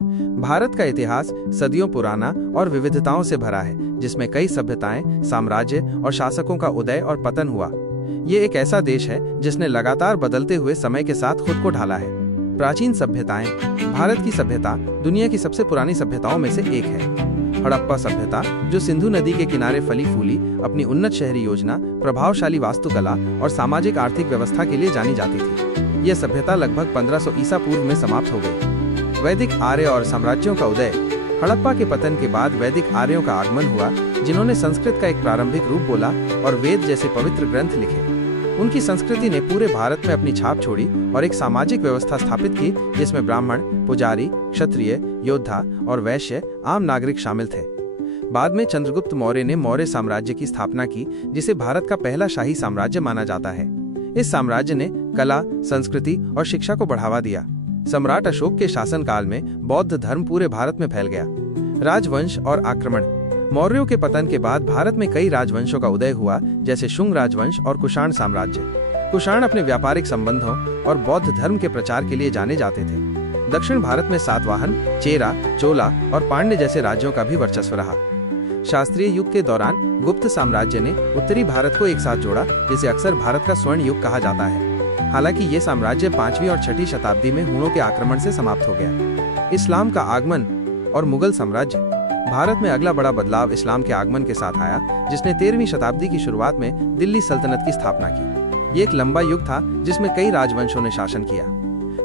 भारत का इतिहास सदियों पुराना और विविधताओं से भरा है, जिसमें कई सभ्यताएं, साम्राज्य और शासकों का उदय और पतन हुआ। ये एक ऐसा देश है जिसने लगातार बदलते हुए समय के साथ खुद को ढाला है। प्राचीन सभ्यताएं। भारत की सभ्यता दुनिया की सबसे पुरानी सभ्यताओं में से एक है। हड़प्पा सभ्यता, जो सिंधु नदी के किनारे फली फूली अपनी उन्नत शहरी योजना, प्रभावशाली वास्तुकला और सामाजिक आर्थिक व्यवस्था के लिए जानी जाती थी। यह सभ्यता लगभग 1500 ईसा पूर्व में समाप्त हो गई। वैदिक आर्य और साम्राज्यों का उदय। हड़प्पा के पतन के बाद वैदिक आर्यों का आगमन हुआ, जिन्होंने संस्कृत का एक प्रारंभिक रूप बोला और वेद जैसे पवित्र ग्रंथ लिखे। उनकी संस्कृति ने पूरे भारत में अपनी छाप छोड़ी और एक सामाजिक व्यवस्था स्थापित की, जिसमें ब्राह्मण, पुजारी, क्षत्रिय, योद्धा और वैश्य आम नागरिक शामिल थे। बाद में चंद्रगुप्त मौर्य ने मौर्य साम्राज्य की स्थापना की, जिसे भारत का पहला शाही साम्राज्य माना जाता है। इस साम्राज्य ने कला, संस्कृति और शिक्षा को बढ़ावा दिया। सम्राट अशोक के शासनकाल में बौद्ध धर्म पूरे भारत में फैल गया। राजवंश और आक्रमण। मौर्यों के पतन के बाद भारत में कई राजवंशों का उदय हुआ, जैसे शुंग राजवंश और कुषाण साम्राज्य। कुषाण अपने व्यापारिक संबंधों और बौद्ध धर्म के प्रचार के लिए जाने जाते थे। दक्षिण भारत में सातवाहन, चेरा, चोला और पांड्य जैसे राज्यों का भी वर्चस्व रहा। शास्त्रीय युग के दौरान गुप्त साम्राज्य ने उत्तरी भारत को एक साथ जोड़ा, जिसे अक्सर भारत का स्वर्ण युग कहा जाता है। हालांकि ये साम्राज्य 5वीं और 6ठी शताब्दी में हुणों के आक्रमण से समाप्त हो गया। इस्लाम का आगमन और मुगल साम्राज्य। भारत में अगला बड़ा बदलाव इस्लाम के आगमन के साथ आया, जिसने 13वीं शताब्दी की शुरुआत में दिल्ली सल्तनत की स्थापना की। ये एक लंबा युग था जिसमें कई राजवंशों ने शासन किया।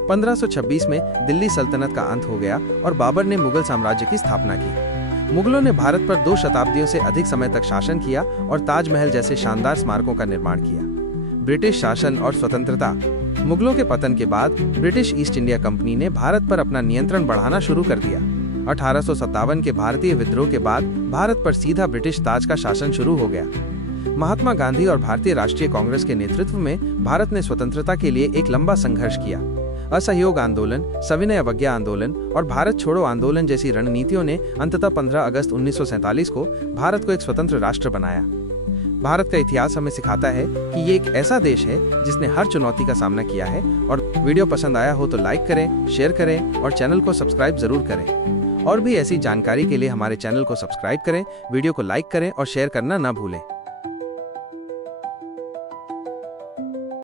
1526 में दिल्ली सल्तनत का अंत हो गया और बाबर ने मुगल साम्राज्य की स्थापना की। मुगलों ने भारत पर 2 शताब्दियों से अधिक समय तक शासन किया और ताजमहल जैसे शानदार स्मारकों का निर्माण किया। ब्रिटिश शासन और स्वतंत्रता। मुगलों के पतन के बाद ब्रिटिश ईस्ट इंडिया कंपनी ने भारत पर अपना नियंत्रण बढ़ाना शुरू कर दिया। 1857 के भारतीय विद्रोह के बाद भारत पर सीधा ब्रिटिश ताज का शासन शुरू हो गया। महात्मा गांधी और भारतीय राष्ट्रीय कांग्रेस के नेतृत्व में भारत ने स्वतंत्रता के लिए एक लंबा संघर्ष किया। असहयोग आंदोलन, सविनय अवज्ञा आंदोलन और भारत छोड़ो आंदोलन जैसी रणनीतियों ने अंततः 15 अगस्त 1947 को भारत को एक स्वतंत्र राष्ट्र बनाया। भारत का इतिहास हमें सिखाता है कि ये एक ऐसा देश है जिसने हर चुनौती का सामना किया है। और वीडियो पसंद आया हो तो लाइक करें, शेयर करें और चैनल को सब्सक्राइब जरूर करें। और भी ऐसी जानकारी के लिए हमारे चैनल को सब्सक्राइब करें, वीडियो को लाइक करें और शेयर करना ना भूलें।